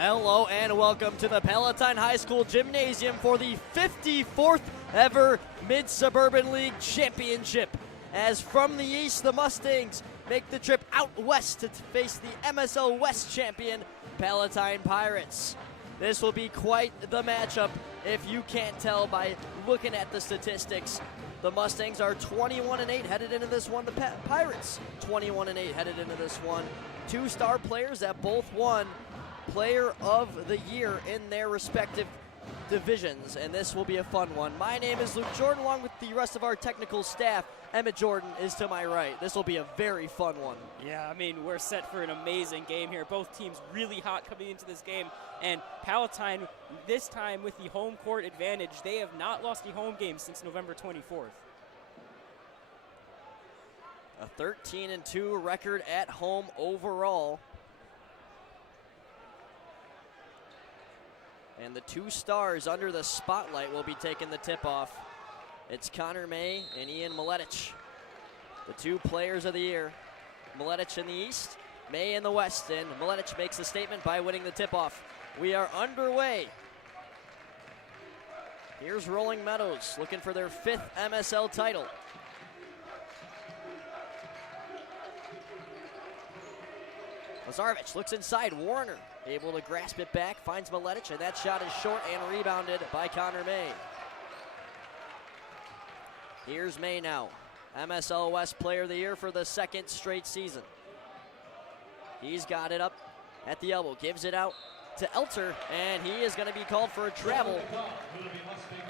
Hello and welcome to the Palatine High School Gymnasium for the 54th ever Mid-Suburban League Championship. As from the east, the Mustangs make the trip out west to face the MSL West champion, Palatine Pirates. This will be quite the matchup if you can't tell by looking at the statistics. The Mustangs are 21-8 headed into this one. The Pirates 21-8 headed into this one. Two star players that both won Player of the Year in their respective divisions, and this will be a fun one. My name is Luke Jorden, along with the rest of our technical staff. Emmet Jorden is to my right. This will be a very fun one. Yeah, I mean, we're set for an amazing game here. Both teams really hot coming into this game, and Palatine, this time with the home court advantage, they have not lost a home game since November 24th. A 13-2 record at home overall. And the two stars under the spotlight will be taking the tip-off. It's Connor May and Ian Miletich, the two players of the year. Miletich in the east, May in the west, and Miletich makes the statement by winning the tip-off. We are underway. Here's Rolling Meadows looking for their 5th MSL title. Lazarevich looks inside. Warner able to grasp it back, finds Miletich, and that shot is short and rebounded by Connor May. Here's May now, MSL West Player of the Year for the 2nd straight season. He's got it up at the elbow, gives it out to Elter, and he is going to be called for a travel.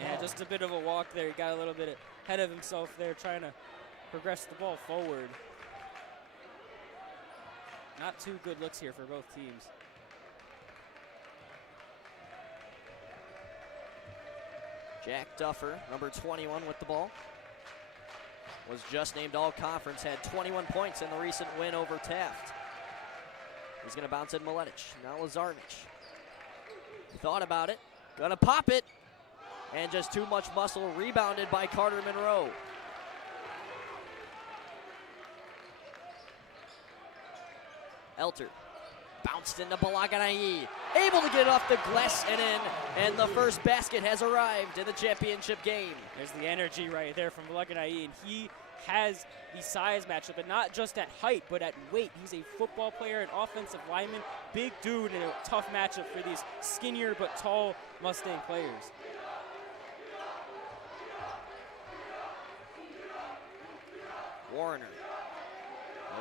Yeah, just a bit of a walk there. He got a little bit ahead of himself there, trying to progress the ball forward. Not two good looks here for both teams. Jack Duffer, number 21 with the ball. Was just named All-Conference, had 21 points in the recent win over Taft. He's gonna bounce in Miletich. Now Lazarevich. Thought about it, gonna pop it, and just too much muscle, rebounded by Carter Monroe. Elter bounced into Balaganai, able to get it off the glass and in, and the first basket has arrived in the championship game. There's the energy right there from Balaganai, and he has the size matchup, but not just at height, but at weight. He's a football player, an offensive lineman, big dude, and a tough matchup for these skinnier but tall Mustang players. Warner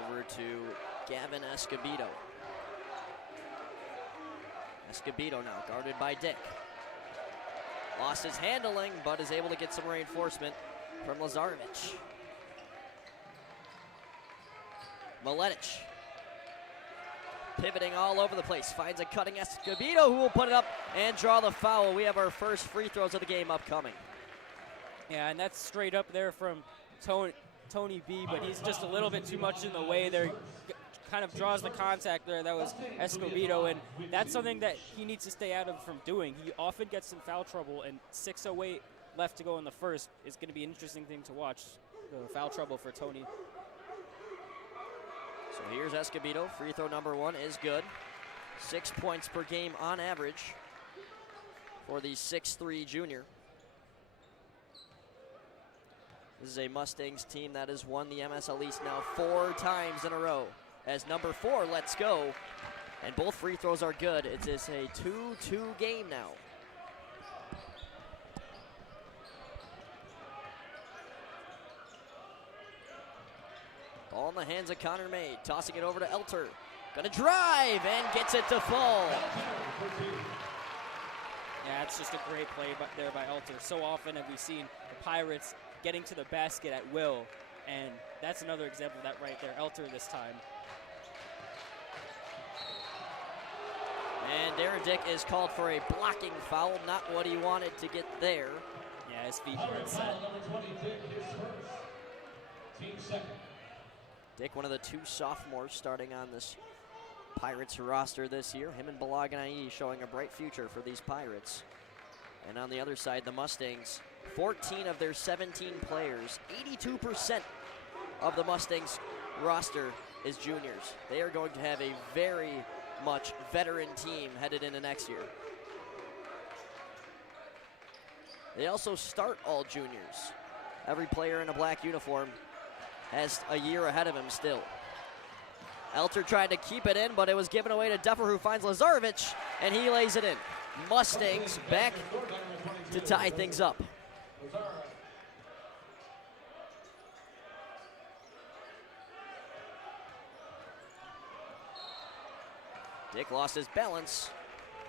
over to Gavin Escobedo. Escobedo now guarded by Dick. Lost his handling, but is able to get some reinforcement from Lazarevich. Miletich pivoting all over the place, finds a cutting Escobedo, who will put it up and draw the foul. We have our first free throws of the game upcoming. Yeah, and that's straight up there from Tony B, but he's just a little bit too much in the way there. Kind of draws the contact there. That was Escobedo, and that's something that he needs to stay out of from doing. He often gets in foul trouble, and 6:08 left to go in the first is going to be an interesting thing to watch, the foul trouble for Tony. So here's Escobedo. Free throw number 1 is good. 6 points per game on average for the 6'3" junior. This is a Mustangs team that has won the MSL East now 4 times in a row. As number 4 lets go, and both free throws are good. It is a 2-2 game now. Ball in the hands of Connor May, tossing it over to Elter. Gonna drive and gets it to fall. Yeah, it's just a great play there by Elter. So often have we seen the Pirates getting to the basket at will, and that's another example of that right there. Elter this time. And Darren Dick is called for a blocking foul, not what he wanted to get there. Yeah, his feet weren't set. Dick, one of the 2 sophomores starting on this Pirates roster this year. Him and Balaganai showing a bright future for these Pirates. And on the other side, the Mustangs, 14 of their 17 players, 82% of the Mustangs roster is juniors. They are going to have a very much veteran team headed into next year. They also start all juniors. Every player in a black uniform has a year ahead of him still. Elter tried to keep it in, but it was given away to Duffer, who finds Lazarevic, and he lays it in. Mustangs back to tie things up. Dick lost his balance,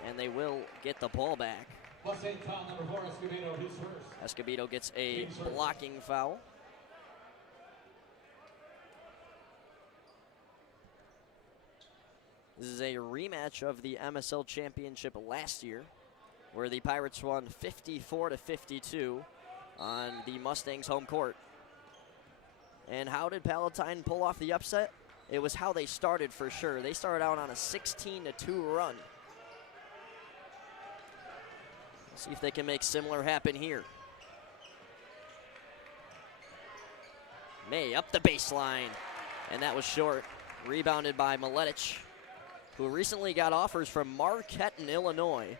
and they will get the ball back. Mustang foul number 4, Escobedo, who's first. Escobedo gets a blocking foul. This is a rematch of the MSL championship last year, where the Pirates won 54-52 on the Mustangs' home court. And how did Palatine pull off the upset? It was how they started, for sure. They started out on a 16-2 run. See if they can make similar happen here. May up the baseline, and that was short. Rebounded by Miletic, who recently got offers from Marquette in Illinois,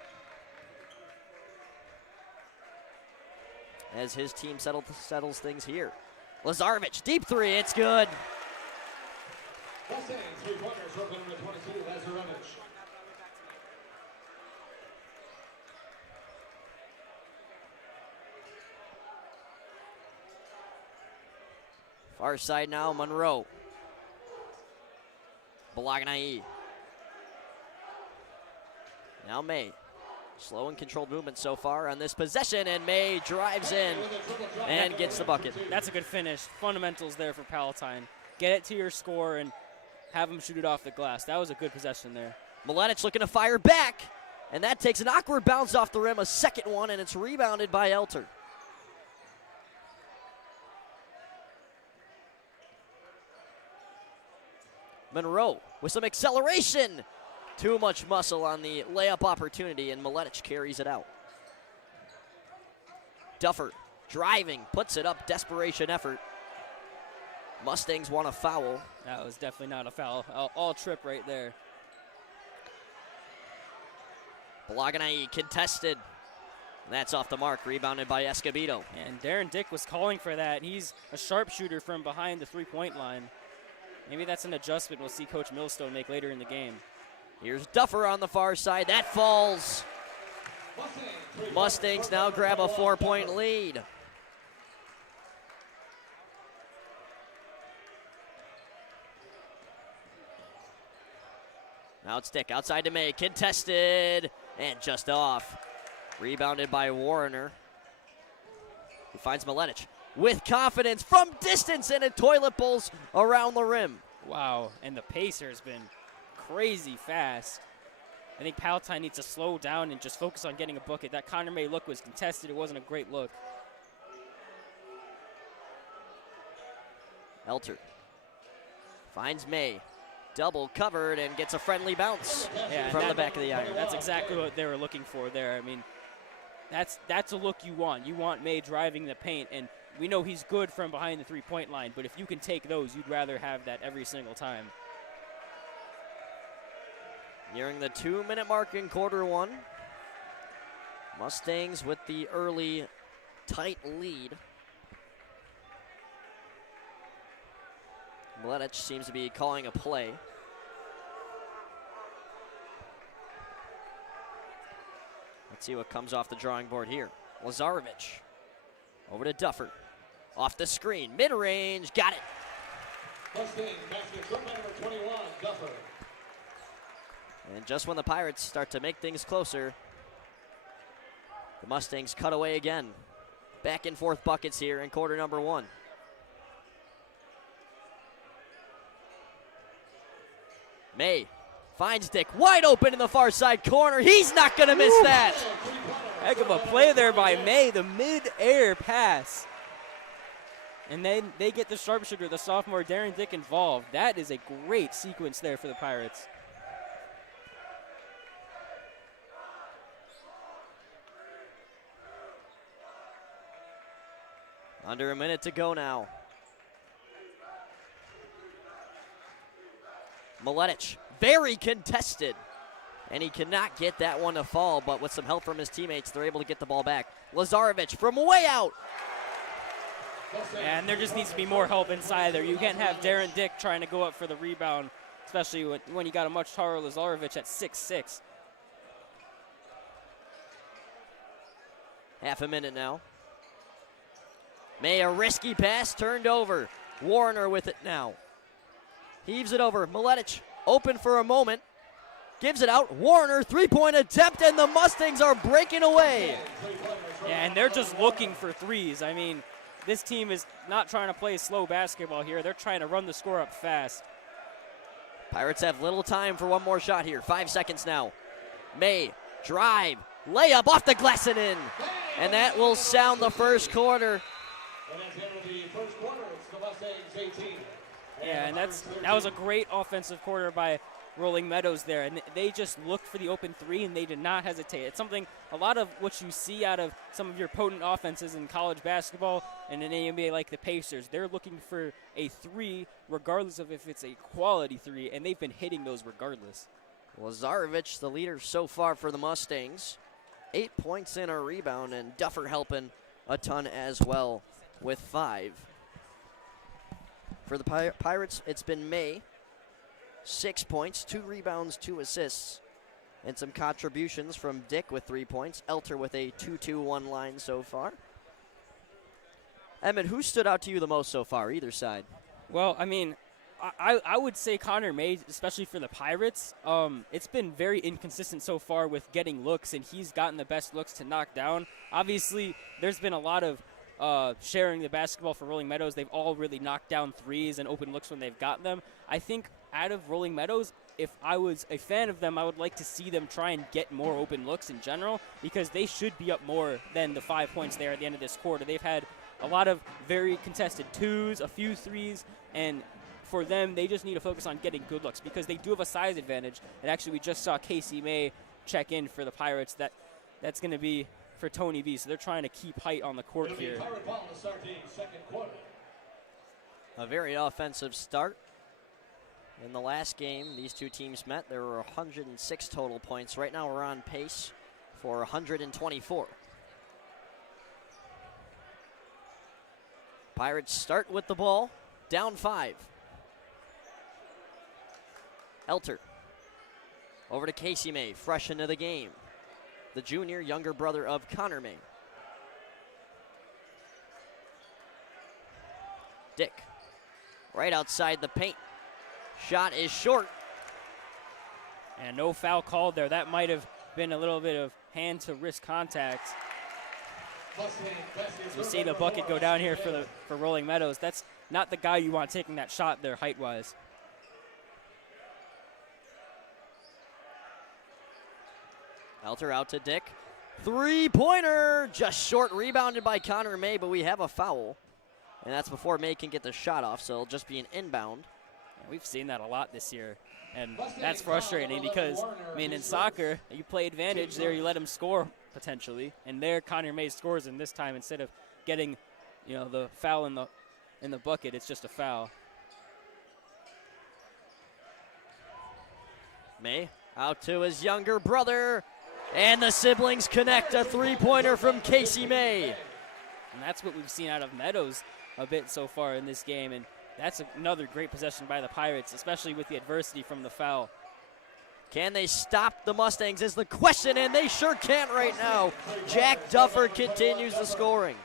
as his team settles things here. Lazarevic, deep three, it's good. Mustangs, 3-pointers, Rook number 22, Lazarevic. Far side now, Monroe. Balagnai. Now May. Slow and controlled movement so far on this possession, and May drives in and gets the bucket. That's a good finish. Fundamentals there for Palatine. Get it to your score and have them shoot it off the glass. That was a good possession there. Miletic looking to fire back, and that takes an awkward bounce off the rim, a second one, and it's rebounded by Elter. Monroe with some acceleration. Too much muscle on the layup opportunity, and Miletic carries it out. Duffer driving, puts it up, desperation effort. Mustangs want a foul. That was definitely not a foul. All trip right there. Balagnai contested. That's off the mark, rebounded by Escobedo. And Darren Dick was calling for that. He's a sharpshooter from behind the three-point line. Maybe that's an adjustment we'll see Coach Millstone make later in the game. Here's Duffer on the far side. That falls. Mustangs now grab a 4-point lead. Now it's Dick outside to May. Contested and just off. Rebounded by Warner. He finds Miletic with confidence from distance, and it toilet bowls around the rim. Wow, and the pace here has been crazy fast. I think Palatine needs to slow down and just focus on getting a bucket. That Connor May look was contested. It wasn't a great look. Elter finds May. Double covered and gets a friendly bounce from the back of the iron. That's exactly what they were looking for there. I mean, that's a look you want. You want May driving the paint, and we know he's good from behind the three-point line, but if you can take those, you'd rather have that every single time. Nearing the 2-minute mark in quarter one. Mustangs with the early tight lead. Miletic seems to be calling a play. Let's see what comes off the drawing board here. Lazarevic over to Duffer. Off the screen, mid-range, got it. Mustang basket, Rook number 21, Duffer. And just when the Pirates start to make things closer, the Mustangs cut away again. Back and forth buckets here in quarter number one. May finds Dick wide open in the far side corner. He's not going to miss that. Heck of a play there by May, the mid-air pass. And then they get the sharpshooter, the sophomore Darren Dick, involved. That is a great sequence there for the Pirates. Under a minute to go now. Miletic very contested. And he cannot get that one to fall, but with some help from his teammates, they're able to get the ball back. Lazarevic from way out. And there just needs to be more help inside there. You can't have Darren Dick trying to go up for the rebound, especially when you got a much taller Lazarevic at 6'6". Half a minute now. May, a risky pass turned over. Warner with it now. Heaves it over. Miletic open for a moment. Gives it out. Warner, three-point attempt, and the Mustangs are breaking away. Yeah, and they're just looking for threes. I mean, this team is not trying to play slow basketball here. They're trying to run the score up fast. Pirates have little time for one more shot here. 5 seconds now. May, drive, layup off the glass and in. And that will sound the first quarter. Yeah, and that was a great offensive quarter by Rolling Meadows there, and they just looked for the open three, and they did not hesitate. It's something, a lot of what you see out of some of your potent offenses in college basketball and in NBA like the Pacers. They're looking for a three regardless of if it's a quality three, and they've been hitting those regardless. Lazarevic, the leader so far for the Mustangs. 8 points and a rebound, and Duffer helping a ton as well with 5. For the Pirates, it's been May. 6 points, 2 rebounds, 2 assists, and some contributions from Dick with 3 points. Elter with a 2-2-1 line so far. Emmet, who stood out to you the most so far, either side? Well, I mean, I would say Connor May, especially for the Pirates. It's been very inconsistent so far with getting looks, and he's gotten the best looks to knock down. Obviously, there's been a lot of sharing the basketball for Rolling Meadows. They've all really knocked down threes and open looks when they've gotten them. I think out of Rolling Meadows, if I was a fan of them, I would like to see them try and get more open looks in general, because they should be up more than the 5 points there at the end of this quarter. They've had a lot of very contested twos, a few threes, and for them, they just need to focus on getting good looks because they do have a size advantage. And actually, we just saw Casey May check in for the Pirates. That's going to be for Tony B, so they're trying to keep height on the court here. A very offensive start. In the last game, these two teams met. There were 106 total points. Right now, we're on pace for 124. Pirates start with the ball, down 5. Elter over to Casey May, fresh into the game. The junior, younger brother of Connor May. Dick, right outside the paint. Shot is short. And no foul called there. That might have been a little bit of hand to wrist contact. As we see the bucket go down here for Rolling Meadows. That's not the guy you want taking that shot there height-wise. Elter out to Dick. Three-pointer, just short, rebounded by Connor May, but we have a foul. And that's before May can get the shot off, so it'll just be an inbound. We've seen that a lot this year, and that's frustrating because, I mean, in soccer, you play advantage there, you let him score potentially, and there Connor May scores in this time instead of getting, the foul in the bucket. It's just a foul. May out to his younger brother, and the siblings connect a three-pointer from Casey May. And that's what we've seen out of Meadows a bit so far in this game, and that's another great possession by the Pirates, especially with the adversity from the foul. Can they stop the Mustangs is the question, and they sure can't right now. Jack Duffer continues the scoring.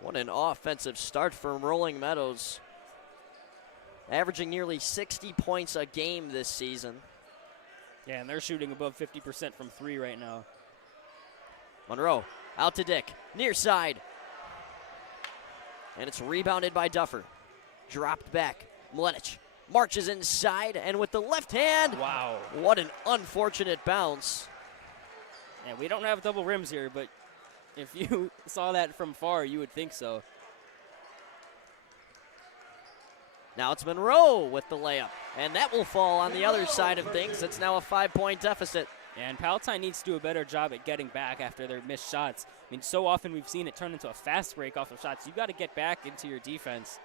What an offensive start from Rolling Meadows. Averaging nearly 60 points a game this season. Yeah, and they're shooting above 50% from 3 right now. Monroe out to Dick, near side. And it's rebounded by Duffer. Dropped back. Miletic marches inside, and with the left hand. Wow. What an unfortunate bounce. And we don't have double rims here, but if you saw that from far, you would think so. Now it's Monroe with the layup, and that will fall on the other side of things. It's now a 5-point deficit And Palatine needs to do a better job at getting back after their missed shots. I mean, so often we've seen it turn into a fast break off of shots. You've got to get back into your defense.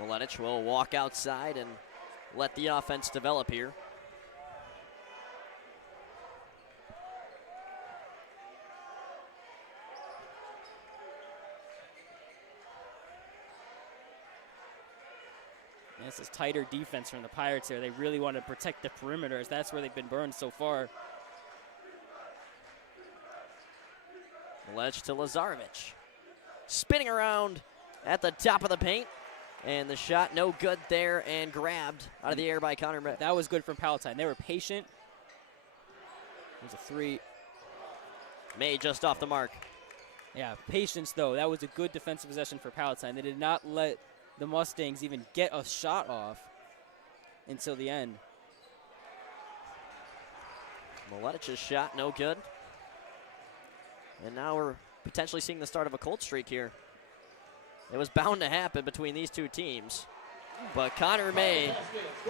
Maletic will walk outside and let the offense develop here. This is tighter defense from the Pirates here. They really want to protect the perimeters. That's where they've been burned so far. Maletic to Lazarevic. Spinning around at the top of the paint. And the shot no good there and grabbed out of the air by Connor May. That was good from Palatine. They were patient. There's a three. May just off the mark. Yeah, patience though. That was a good defensive possession for Palatine. They did not let the Mustangs even get a shot off until the end. Maletic's shot no good. And now we're potentially seeing the start of a cold streak here. It was bound to happen between these two teams. But Connor May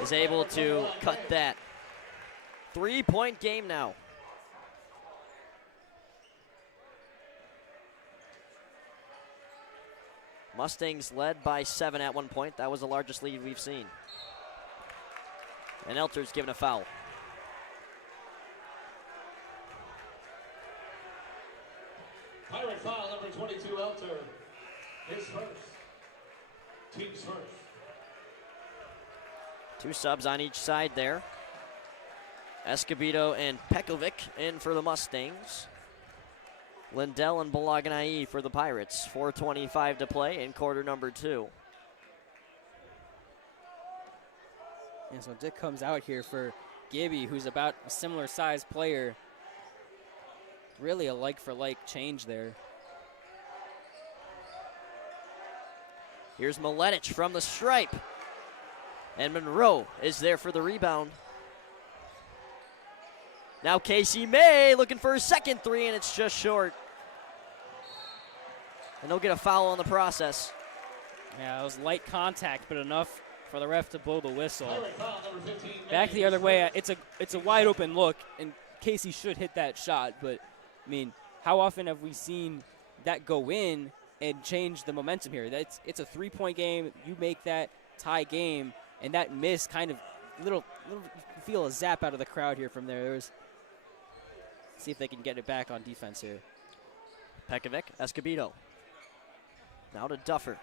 is able to cut that. 3-point game now. Mustangs led by 7 at one point. That was the largest lead we've seen. And Elter's given a foul. Pirate foul number 22, Elter. His first. Team's first. 2 subs on each side there. Escobedo and Pekovic in for the Mustangs. Lindell and Balaganai for the Pirates. 4:25 to play in quarter number 2. And so Dick comes out here for Gibby, who's about a similar size player. Really a like-for-like change there. Here's Maletic from the stripe. And Monroe is there for the rebound. Now Casey May looking for his second 3, and it's just short. And they'll get a foul on the process. Yeah, it was light contact, but enough for the ref to blow the whistle. Back the other way, it's a wide open look, and Casey should hit that shot. But I mean, how often have we seen that go in and change the momentum here? It's a 3-point game. You make that tie game, and that miss kind of little feel a zap out of the crowd here from there. See if they can get it back on defense here. Pekovic, Escobedo. Now to Duffer.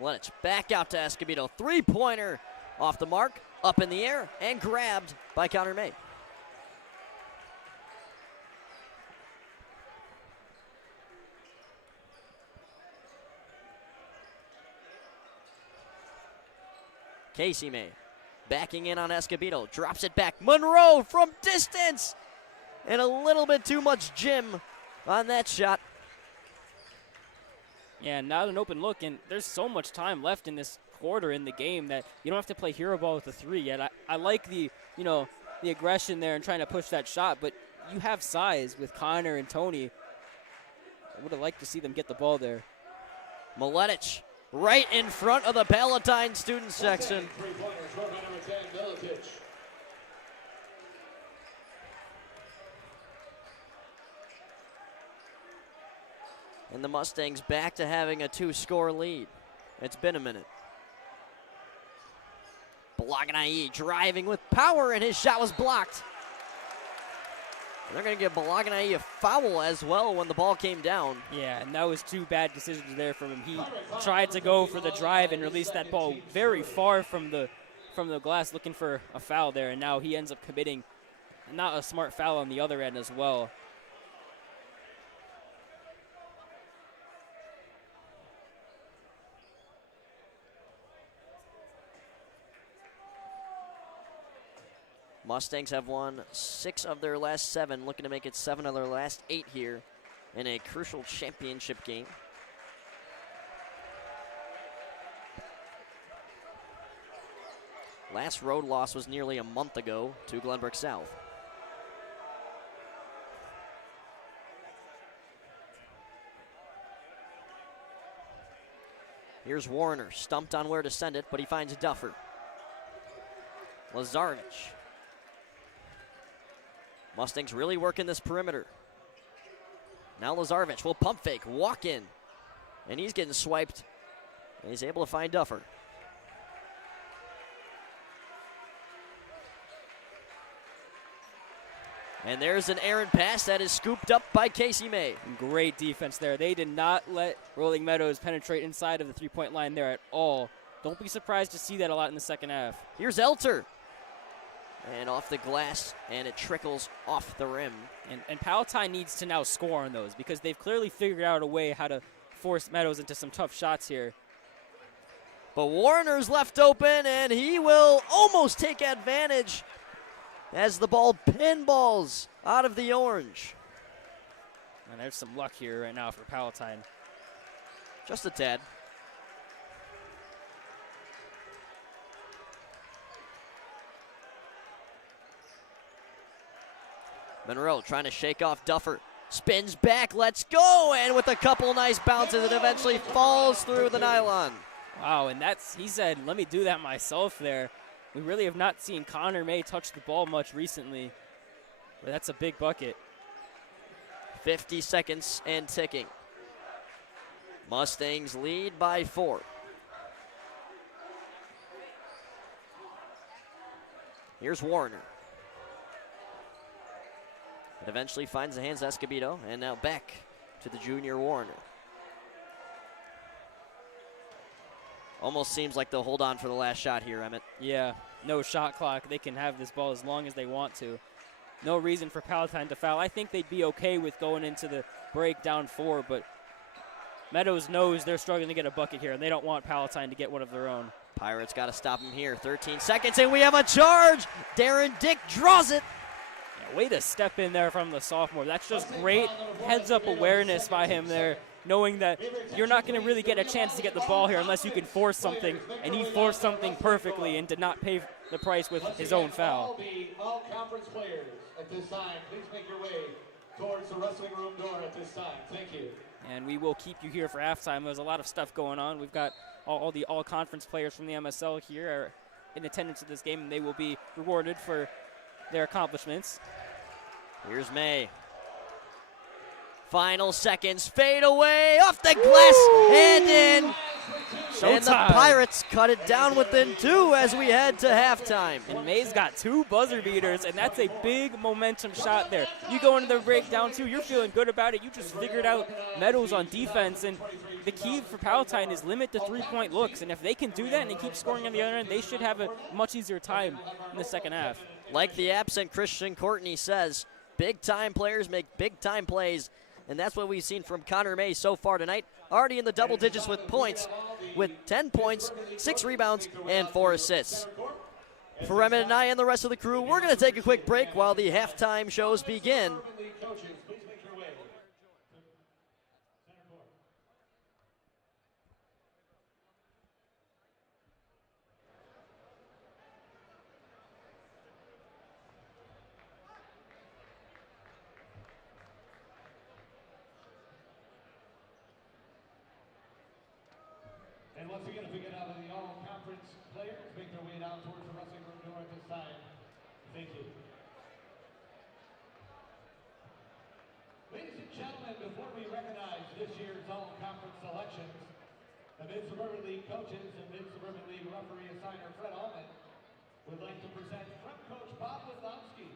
Maletic back out to Escobedo. 3-pointer off the mark, up in the air, and grabbed by Connor May. Casey May backing in on Escobedo, drops it back. Monroe from distance, and a little bit too much Jim on that shot. Yeah, not an open look, and there's so much time left in this quarter in the game that you don't have to play hero ball with the 3 yet. I like the aggression there and trying to push that shot, but you have size with Connor and Tony. I would have liked to see them get the ball there. Maletic right in front of the Palatine student section. And the Mustangs back to having a 2-score lead. It's been a minute. Balaganai driving with power, and his shot was blocked. And they're going to give Balaganai a foul as well when the ball came down. Yeah, and that was 2 bad decisions there from him. He tried to go for the drive and release that ball very far from the glass, looking for a foul there, and now he ends up committing not a smart foul on the other end as well. Mustangs have won 6 of their last 7, looking to make it 7 of their last 8 here in a crucial championship game. Last road loss was nearly a month ago to Glenbrook South. Here's Warner, stumped on where to send it, but he finds Duffer. Lazarevich. Mustangs really working this perimeter. Now Lazarevich will pump fake, walk in, and he's getting swiped, and he's able to find Duffer. And there's an errant pass that is scooped up by Casey May. Great defense there. They did not let Rolling Meadows penetrate inside of the three-point line there at all. Don't be surprised to see that a lot in the second half. Here's Elter. And off the glass, and it trickles off the rim. And Palatine needs to now score on those because they've clearly figured out a way how to force Meadows into some tough shots here. But Warner's left open, and he will almost take advantage as the ball pinballs out of the orange. And there's some luck here right now for Palatine. Just a tad. Monroe trying to shake off Duffer. Spins back, let's go, and with a couple nice bounces, it eventually falls through the nylon. Wow, and he said, let me do that myself there. We really have not seen Connor May touch the ball much recently, but that's a big bucket. 50 seconds and ticking. Mustangs lead by 4. Here's Warner. It eventually finds the hands of Escobedo, and now back to the junior Warner. Almost seems like they'll hold on for the last shot here, Emmet. Yeah, no shot clock. They can have this ball as long as they want to. No reason for Palatine to foul. I think they'd be okay with going into the break down 4, but Meadows knows they're struggling to get a bucket here, and they don't want Palatine to get one of their own. Pirates got to stop him here. 13 seconds, and we have a charge. Darren Dick draws it. Yeah, way to step in there from the sophomore. That's just great heads-up awareness by him there, knowing that you're not going to really get a chance to get the ball here unless you can force something, and he forced something perfectly and did not pay the price with his own foul. All conference players at this time, please make your way towards the wrestling room door at this time. Thank you. And we will keep you here for halftime. There's a lot of stuff going on. We've got all the all-conference players from the MSL here are in attendance at this game, and they will be rewarded for their accomplishments. Here's May. Final seconds, fade away, off the glass, and in. Showtime. And the Pirates cut it down within 2 as we head to halftime. And May's got 2 buzzer beaters, and that's a big momentum shot there. You go into the break down 2, you're feeling good about it. You just figured out Meadows on defense, and the key for Palatine is limit the three-point looks. And if they can do that and they keep scoring on the other end, they should have a much easier time in the second half. Like the absent Christian Courtney says, big-time players make big-time plays. And that's what we've seen from Connor May so far tonight. Already in the double digits with points, with 10 points, 6 rebounds, and 4 assists. For Emmet and I and the rest of the crew, we're going to take a quick break while the halftime shows begin. And once again, if we get out of the all-conference players, make their way down towards the wrestling room door at this time. Thank you. Ladies and gentlemen, before we recognize this year's all-conference selections, the Mid-Suburban League coaches and Mid-Suburban League referee assigner Fred Allman would like to present Front Coach Bob Wisnowski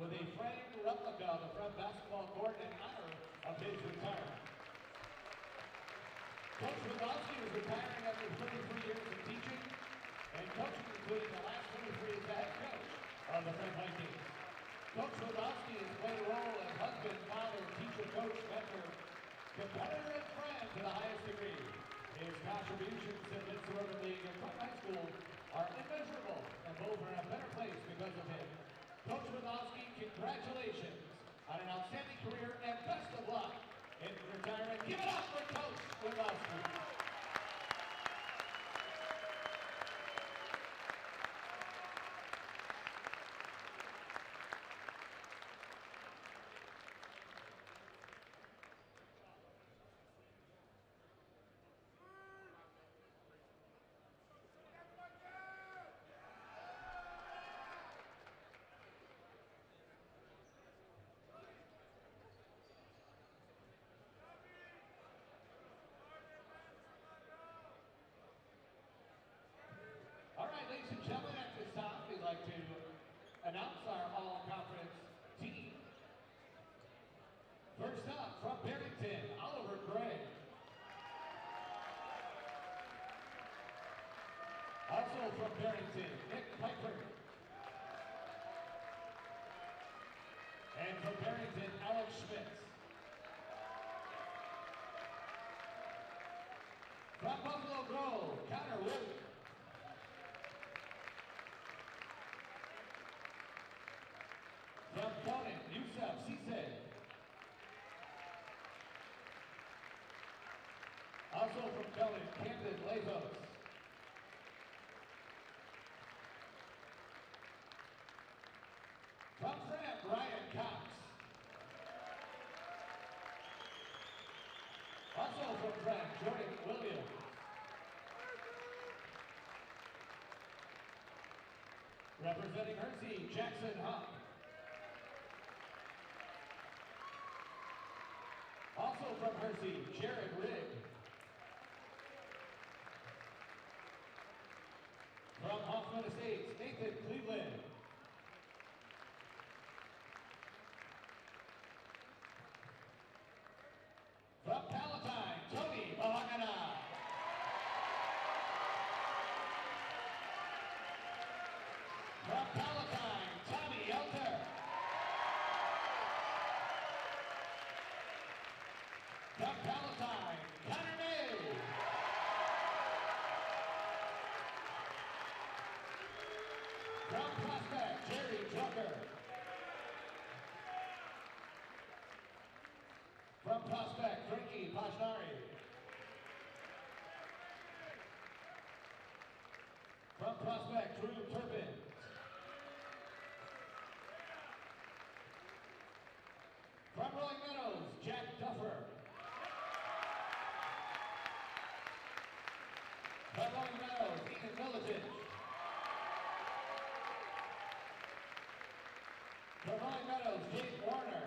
with a framed replica of the Front basketball court in honor of his retirement. Coach Wisnowski is retiring after 33 years of teaching and coaching, including the last 23 as the head coach of the Front Vikings. Coach Wisnowski has played a role as husband, father, teacher, coach, mentor, competitor, and friend to the highest degree. His contributions to Mid-Suburban League and Front High School are immeasurable, and both are in a better place because of him. Coach Wisnowski, congratulations on an outstanding career and best of luck in retirement. Give it up for Coach Wisnowski. from Barrington, Nick Piper. And from Barrington, Alex Schmitz. From Buffalo Grove, Connor Wood. From Conan, Yusuf Cisse. Also from Conan, Camden Lazos. From Fran, Ryan Cox. Also from Fran, Jordan Williams. Representing Hershey, Jackson Huck. Also from Hershey, Jared Rigg. From Hoffman Estates, Nathan Cleveland. From Palatine, Tony Balagana. From Palatine, Tommy Elter. From Palatine, Connor May. From Prospect, Jerry Drucker. From Prospect, Frankie Pajnari. From Prospect, Drew Turpin. From Rolling Meadows, Jack Duffer. From Rolling Meadows, Ethan Militich. From Rolling Meadows, Jake Warner.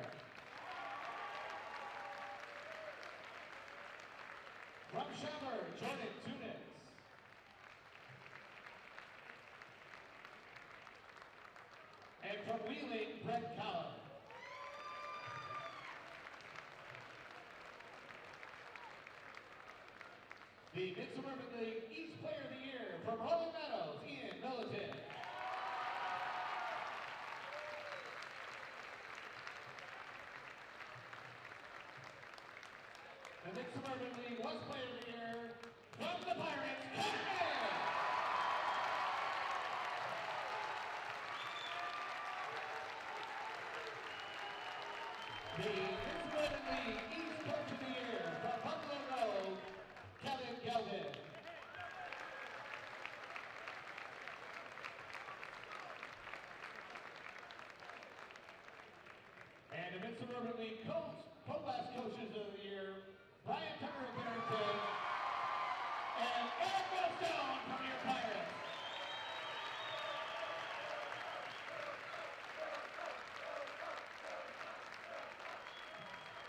From Schaumburg, Jordan Tunis. And from Wheeling, Brett Collins. The Mid-Suburban League East Player of the Year from Rolling Meadows, Ian Militant. The Mid-Suburban League West Player of the Year from the Pirates, Connor May. The Mid-Suburban League East Coach of the Year from Buffalo Grove, Kevin Geldin. And the Mid-Suburban League Co-Class Coaches of the Year, Brian Tucker of Barrington, and Eric Millstone from your Pirates.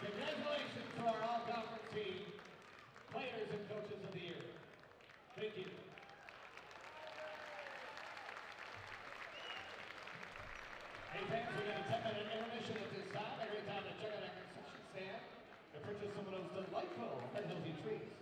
Congratulations to our all-conference team, players and coaches of the year. Thank you. Hey fans, we're going to 10-minute intermission at this time. Every time to check out our concession stand and purchase some of those delightful red hilly treats.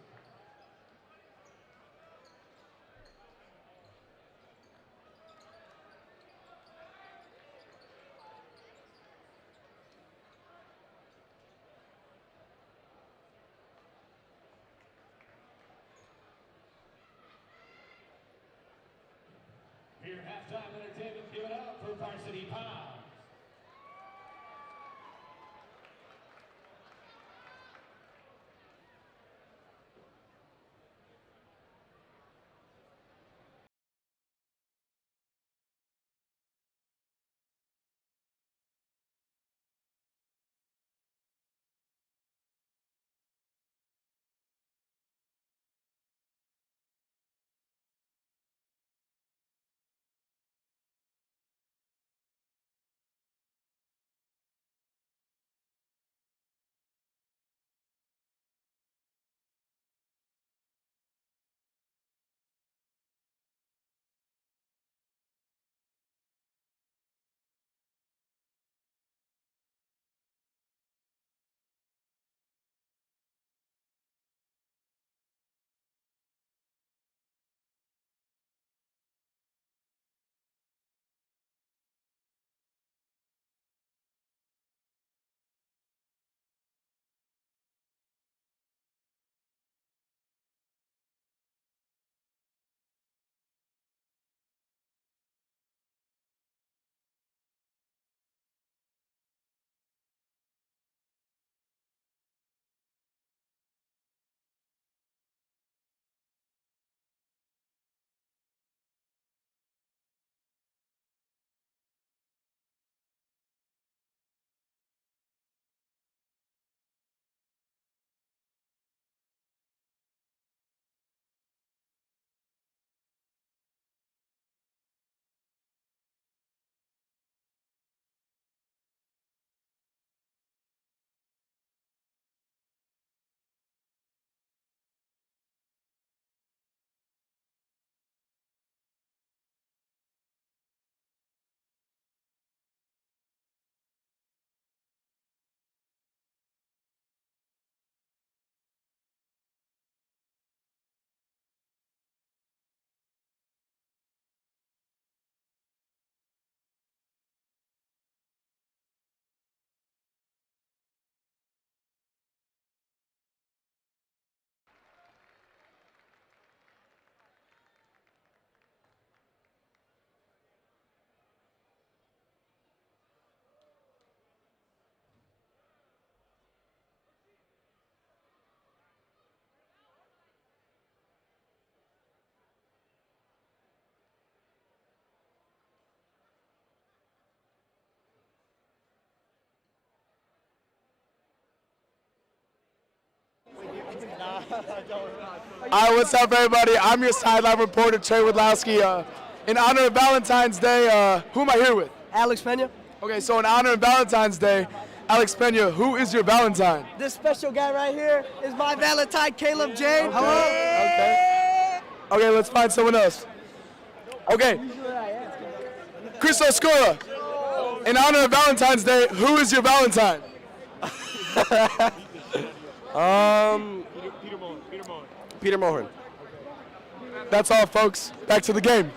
For your halftime entertainment, give it up for Varsity Pound. All right, what's up, everybody? I'm your sideline reporter, Trey Wadlowski. In honor of Valentine's Day, who am I here with? Alex Pena. Okay, so in honor of Valentine's Day, Alex Pena, who is your Valentine? This special guy right here is my Valentine, Caleb J. Okay. Hello. Okay, let's find someone else. Okay. Chris Oscura, in honor of Valentine's Day, who is your Valentine? Peter Mohorn. That's all, folks. Back to the game.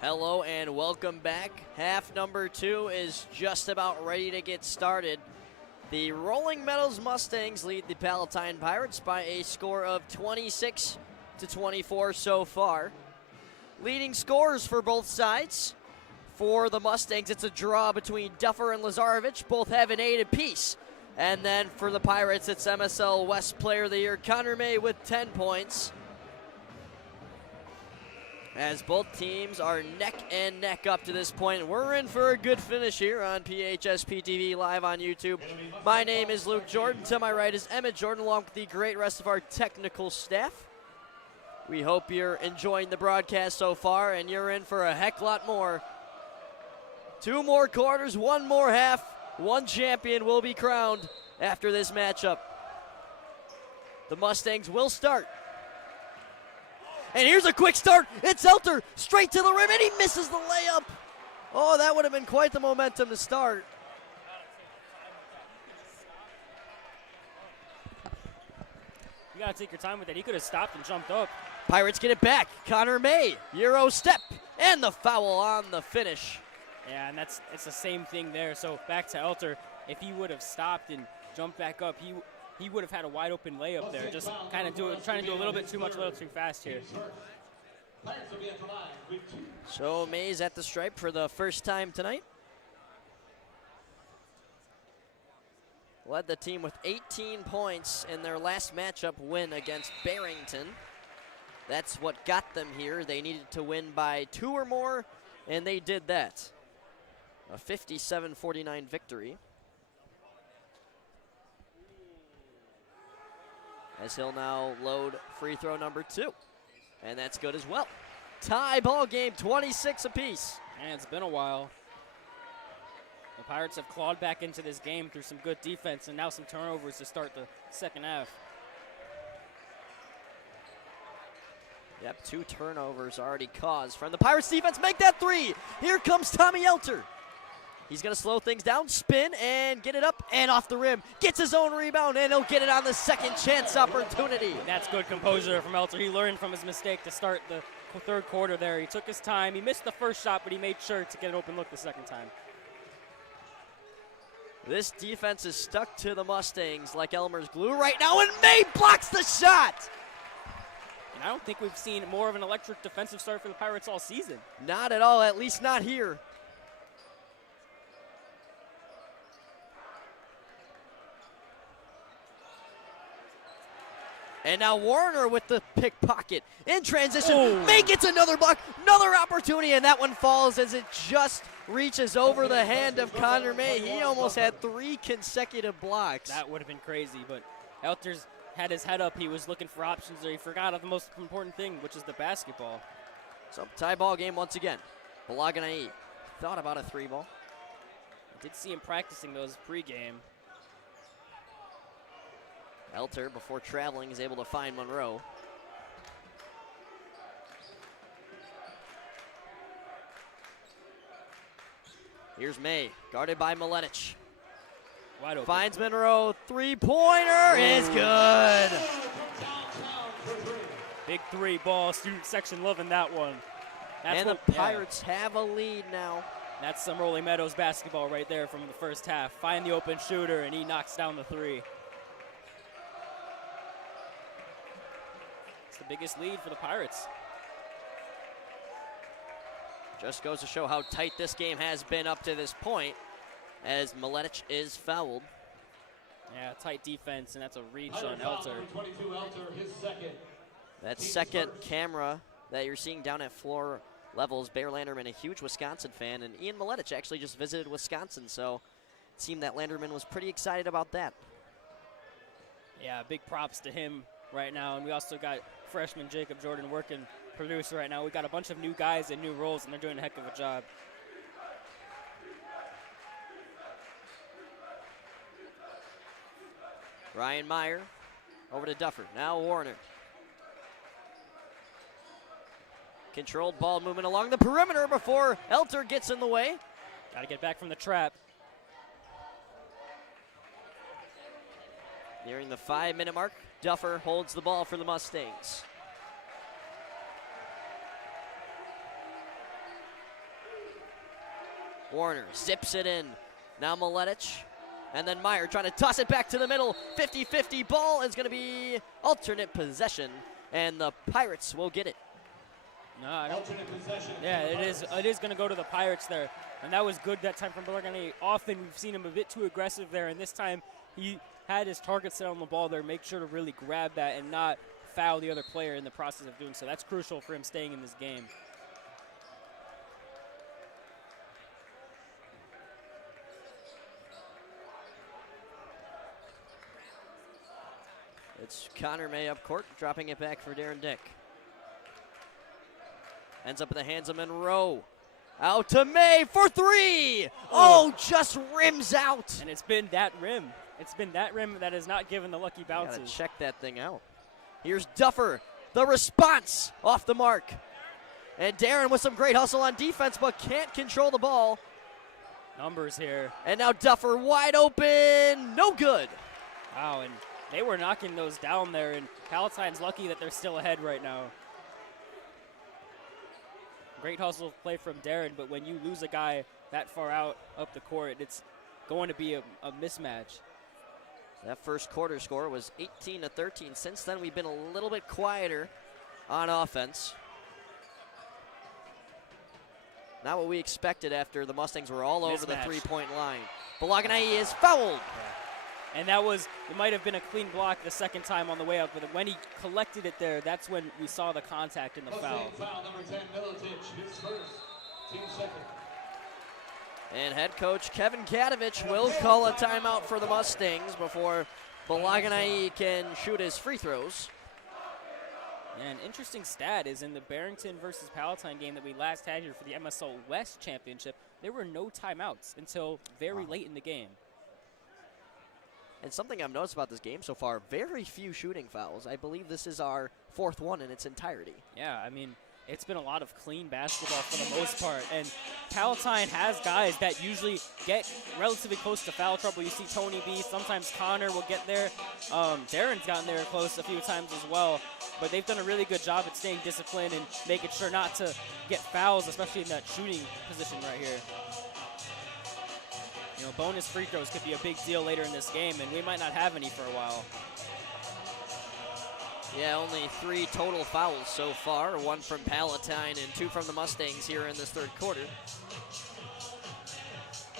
Hello and welcome back. Half number 2 is just about ready to get started. The Rolling Meadows Mustangs lead the Palatine Pirates by a score of 26-24 so far. Leading scores for both sides. For the Mustangs, it's a draw between Duffer and Lazarevic. Both have an 8 apiece. And then for the Pirates, it's MSL West Player of the Year, Connor May, with 10 points. As both teams are neck and neck up to this point. We're in for a good finish here on PHSP TV live on YouTube. My name is Luke Jorden. To my right is Emmet Jorden, along with the great rest of our technical staff. We hope you're enjoying the broadcast so far, and you're in for a heck lot more. 2 more quarters, 1 more half. 1 champion will be crowned after this matchup. The Mustangs will start. And here's a quick start. It's Elter straight to the rim, and he misses the layup. Oh, that would have been quite the momentum to start. You got to take your time with it. He could have stopped and jumped up. Pirates get it back. Connor May, Euro step, and the foul on the finish. Yeah, and it's the same thing there. So back to Elter. If he would have stopped and jumped back up, he would have had a wide open layup there. Just kind of trying to do a little bit too much, a little too fast here. So May's at the stripe for the first time tonight. Led the team with 18 points in their last matchup win against Barrington. That's what got them here. They needed to win by 2 or more, and they did that. A 57-49 victory. As he'll now load free throw number 2. And that's good as well. Tie ball game, 26 apiece. And it's been a while. The Pirates have clawed back into this game through some good defense and now some turnovers to start the second half. Yep, 2 turnovers already caused from the Pirates defense. Make that 3. Here comes Tommy Elter. He's going to slow things down, spin, and get it up and off the rim. Gets his own rebound, and he'll get it on the second chance opportunity. That's good composure from Elter. He learned from his mistake to start the third quarter there. He took his time. He missed the first shot, but he made sure to get an open look the second time. This defense is stuck to the Mustangs like Elmer's glue right now, and May blocks the shot. And I don't think we've seen more of an electric defensive start for the Pirates all season. Not at all, at least not here. And now Warner with the pickpocket in transition. Oh. May gets another block, another opportunity, and that one falls as it just reaches over the hand of Connor May. He almost had 3 consecutive blocks. That would have been crazy, but Elter's had his head up. He was looking for options there. He forgot of the most important thing, which is the basketball. So tie ball game once again. Balaganai thought about a 3-ball. I did see him practicing those pregame. Elter, before traveling, is able to find Monroe. Here's May, guarded by Miletic. Wide open. Finds Monroe, 3-pointer is good. Big 3 ball, student section loving that one. And the Pirates have a lead now. That's some Rolling Meadows basketball right there from the first half. Find the open shooter, and he knocks down the 3. It's the biggest lead for the Pirates. Just goes to show how tight this game has been up to this point, as Miletic is fouled. Yeah, tight defense, and that's a reach on Elter. 22 Elter, his second. That second camera that you're seeing down at floor levels, Bear Landerman, a huge Wisconsin fan, and Ian Miletic actually just visited Wisconsin, so it seemed that Landerman was pretty excited about that. Yeah, big props to him right now, and we also got freshman Jacob Jorden working producer right now. We got a bunch of new guys in new roles, and they're doing a heck of a job. Ryan Meyer over to Duffer. Now Warner. Controlled ball movement along the perimeter before Elter gets in the way. Got to get back from the trap. Nearing the 5-minute mark, Duffer holds the ball for the Mustangs. Warner zips it in. Now Maletic. And then Meyer trying to toss it back to the middle. 50-50 ball is going to be alternate possession. And the Pirates will get it. No, I don't. Yeah, it is going to go to the Pirates there. And that was good that time from Bellargani. Often we've seen him a bit too aggressive there, and this time he had his target set on the ball there. Make sure to really grab that and not foul the other player in the process of doing so. That's crucial for him staying in this game. It's Connor May up court, dropping it back for Darren Dick. Ends up in the hands of Monroe. Out to May for three. Oh, just rims out. And it's been that rim. It's been that rim that has not given the lucky bounces. Gotta check that thing out. Here's Duffer. The response off the mark. And Darren with some great hustle on defense, but can't control the ball. Numbers here. And now Duffer wide open. No good. Wow, and they were knocking those down there, and Palatine's lucky that they're still ahead right now. Great hustle play from Darren, but when you lose a guy that far out up the court, it's going to be a mismatch. That first quarter score was 18-13. Since then, we've been a little bit quieter on offense. Not what we expected after the Mustangs were all over the three-point line. Balaganai is fouled. Yeah. And it might have been a clean block the second time on the way up, but when he collected it there, that's when we saw the contact in the foul. Foul number 10, Middleton, his first, team second. And head coach Kevin Kadovich will call a timeout for the Mustangs before Balaganai can shoot his free throws. And an interesting stat is in the Barrington versus Palatine game that we last had here for the MSL West Championship, there were no timeouts until very late in the game. And something I've noticed about this game so far, very few shooting fouls. I believe this is our fourth one in its entirety. Yeah, I mean, it's been a lot of clean basketball for the most part. And Palatine has guys that usually get relatively close to foul trouble. You see Tony B, sometimes Connor will get there. Darren's gotten there close a few times as well. But they've done a really good job at staying disciplined and making sure not to get fouls, especially in that shooting position right here. You know, bonus free throws could be a big deal later in this game, and we might not have any for a while. Yeah, only 3 total fouls so far, 1 from Palatine and 2 from the Mustangs here in this third quarter.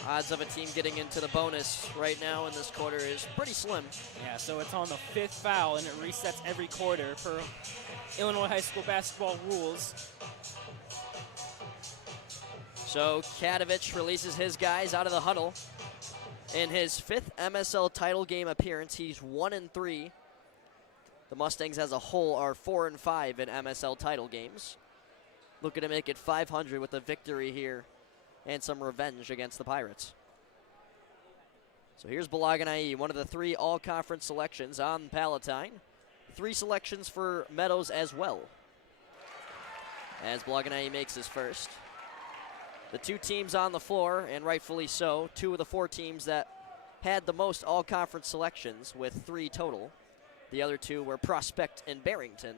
Odds of a team getting into the bonus right now in this quarter is pretty slim. Yeah, so it's on the 5th foul, and it resets every quarter per Illinois high school basketball rules. So Kadovich releases his guys out of the huddle. In his 5th MSL title game appearance, he's 1-3. The Mustangs as a whole are 4-5 in MSL title games. Looking to make it 500 with a victory here and some revenge against the Pirates. So here's Balaganai, one of the 3 all-conference selections on Palatine. 3 selections for Meadows as well. As Balaganai makes his first. The 2 teams on the floor, and rightfully so, 2 of the 4 teams that had the most all-conference selections with 3 total. The other 2 were Prospect and Barrington.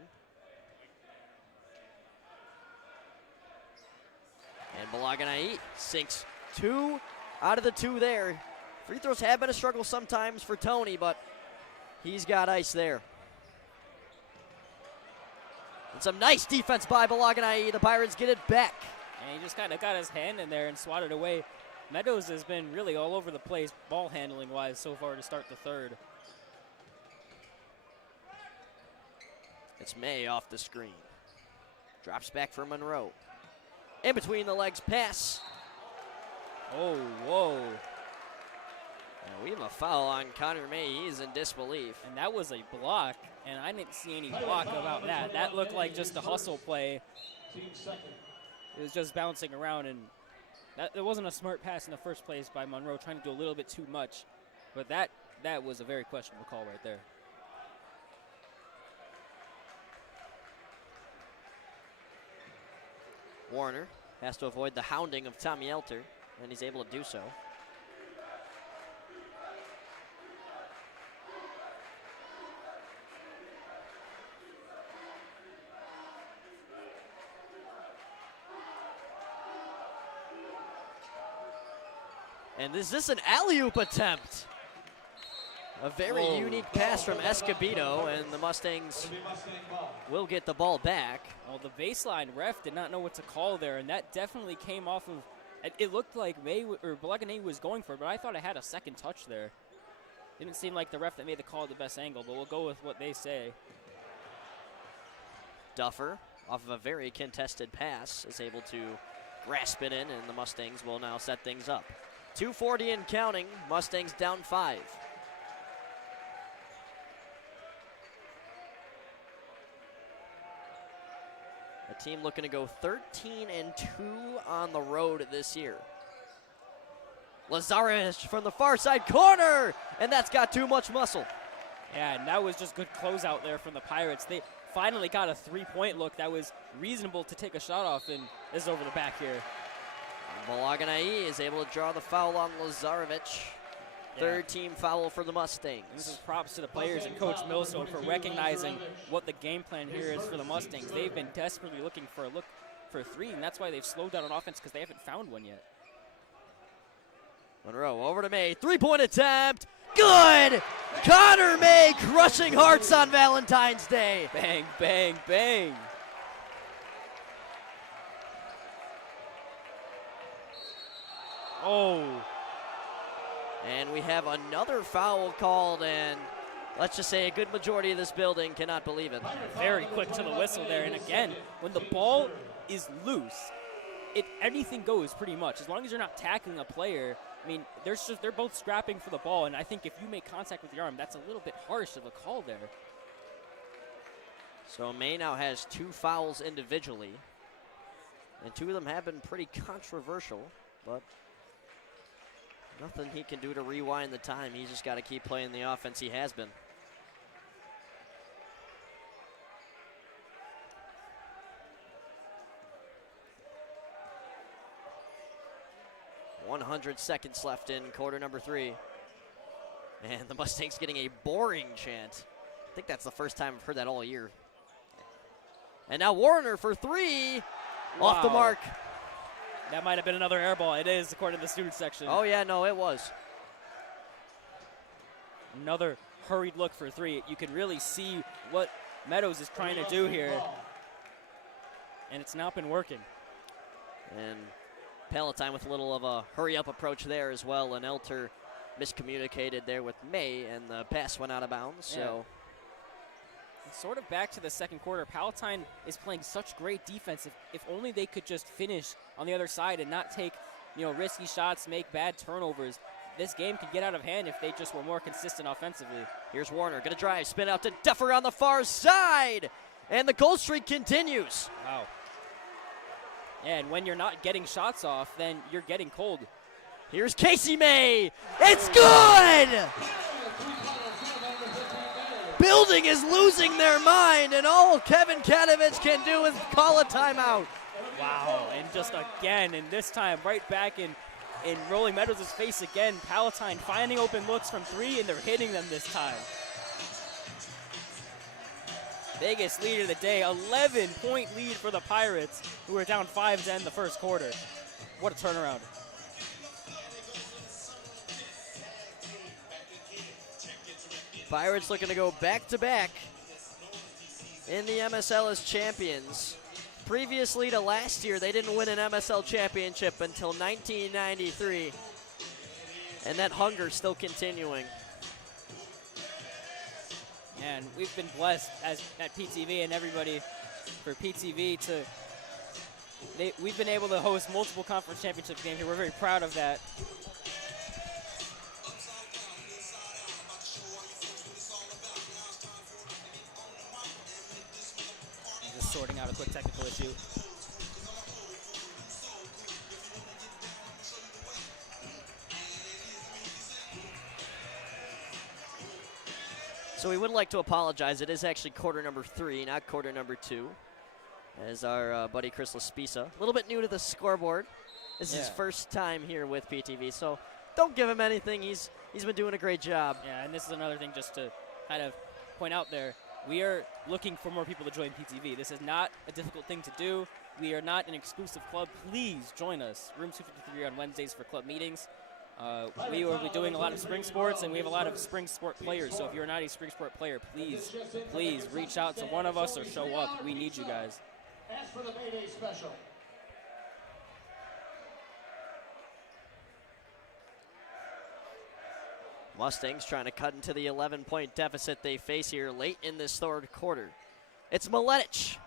And Balaganai sinks 2 out of the 2 there. Free throws have been a struggle sometimes for Tony, but he's got ice there. And some nice defense by Balaganai. The Pirates get it back. And he just kind of got his hand in there and swatted away. Meadows has been really all over the place ball handling wise so far to start the third. It's May off the screen. Drops back for Monroe. In between the legs pass. Oh, whoa. And we have a foul on Connor May. He's in disbelief. And that was a block, and I didn't see any block about that. That looked like just a hustle play. It was just bouncing around, and that wasn't a smart pass in the first place by Monroe, trying to do a little bit too much. But that was a very questionable call right there. Warner has to avoid the hounding of Tommy Elter, and he's able to do so. And is this an alley-oop attempt? A very unique pass from Escobedo, and the Mustangs will get the ball back. Well, the baseline ref did not know what to call there, and that definitely came off of. It looked like Balaguer was going for it, but I thought it had a second touch there. Didn't seem like the ref that made the call at the best angle, but we'll go with what they say. Duffer, off of a very contested pass, is able to grasp it in, and the Mustangs will now set things up. 2:40 and counting, Mustangs down 5. A team looking to go 13-2 on the road this year. Lazarevich from the far side corner, and that's got too much muscle. Yeah, and that was just good closeout there from the Pirates. They finally got a three-point look that was reasonable to take a shot off, and this is over the back here. Balaguer is able to draw the foul on Lazarevich. Third team foul for the Mustangs. And this is props to the players and Coach Millstone for recognizing what the game plan here is for the Mustangs. They've been desperately looking for a look for a three, and that's why they've slowed down on offense, because they haven't found one yet. Monroe over to May, three-point attempt, good! Connor May crushing hearts on Valentine's Day. Bang, bang, bang. Oh. And we have another foul called, and let's just say a good majority of this building cannot believe it. Very quick to the whistle there, and again, when the ball is loose, anything goes pretty much. As long as you're not tackling a player, I mean, they're both scrapping for the ball, and I think if you make contact with your arm, that's a little bit harsh of a call there. So May now has 2 fouls individually, and 2 of them have been pretty controversial, but nothing he can do to rewind the time. He's just got to keep playing the offense he has been. .100 seconds left in quarter number 3. And the Mustangs getting a boring chant. I think that's the first time I've heard that all year. And now Warner for 3. Wow. Off the mark. That might have been another air ball. It is, according to the student section. Oh, yeah, no, it was. Another hurried look for 3. You could really see what Meadows is trying to do here. And it's not been working. And Palatine with a little of a hurry-up approach there as well. And Elter miscommunicated there with May, and the pass went out of bounds. So, sort of back to the second quarter. Palatine is playing such great defense. If only they could just finish on the other side and not take, risky shots, make bad turnovers. This game could get out of hand if they just were more consistent offensively. Here's Warner, gonna drive, spin out to Duffer on the far side, and the goal streak continues. Wow. And when you're not getting shots off, then you're getting cold. Here's Casey May. It's good! Building is losing their mind, and all Kevin Katovich can do is call a timeout. Wow, and just again, and this time right back in Rolling Meadows' face again. Palatine finding open looks from 3, and they're hitting them this time. Biggest lead of the day, 11-point lead for the Pirates, who are down 5 to end the first quarter. What a turnaround. Pirates looking to go back-to-back in the MSL as champions. Previously to last year, they didn't win an MSL championship until 1993, and that hunger's still continuing. And we've been blessed at PTV and everybody for PTV we've been able to host multiple conference championship games here. We're very proud of that. Just sorting out a quick technical issue. So we would like to apologize. It is actually quarter number 3, not quarter number 2, as our buddy Chris Laspisa, a little bit new to the scoreboard. This is his first time here with PTV, so don't give him anything. He's been doing a great job. Yeah, and this is another thing just to kind of point out there. We are looking for more people to join PTV. This is not a difficult thing to do. We are not an exclusive club. Please join us. Room 253 on Wednesdays for club meetings. We will be doing a lot of spring sports, and we have a lot of spring sport players. So if you're not a spring sport player, please reach out to one of us or show up. We need you guys. As for the May Day special. Mustangs trying to cut into the 11-point deficit they face here late in this third quarter. It's Maletic.